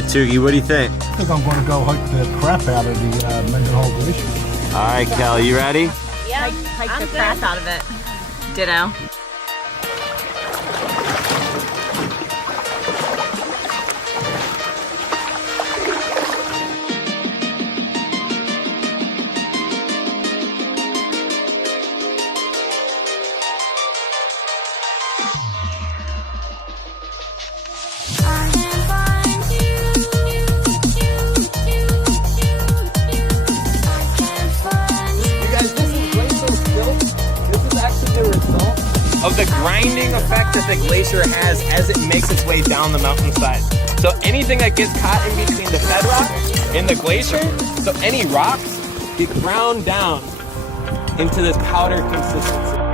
right, Toogie, what do you think? I think I'm going to go hike the crap out of the Mendenhall Glacier. All right, Kel, you ready? Yeah, hike the crap out of it. Ditto. Of the grinding effect that the glacier has as it makes its way down the mountainside. So anything that gets caught in between the bedrock and the glacier, so any rocks get ground down into this powder consistency.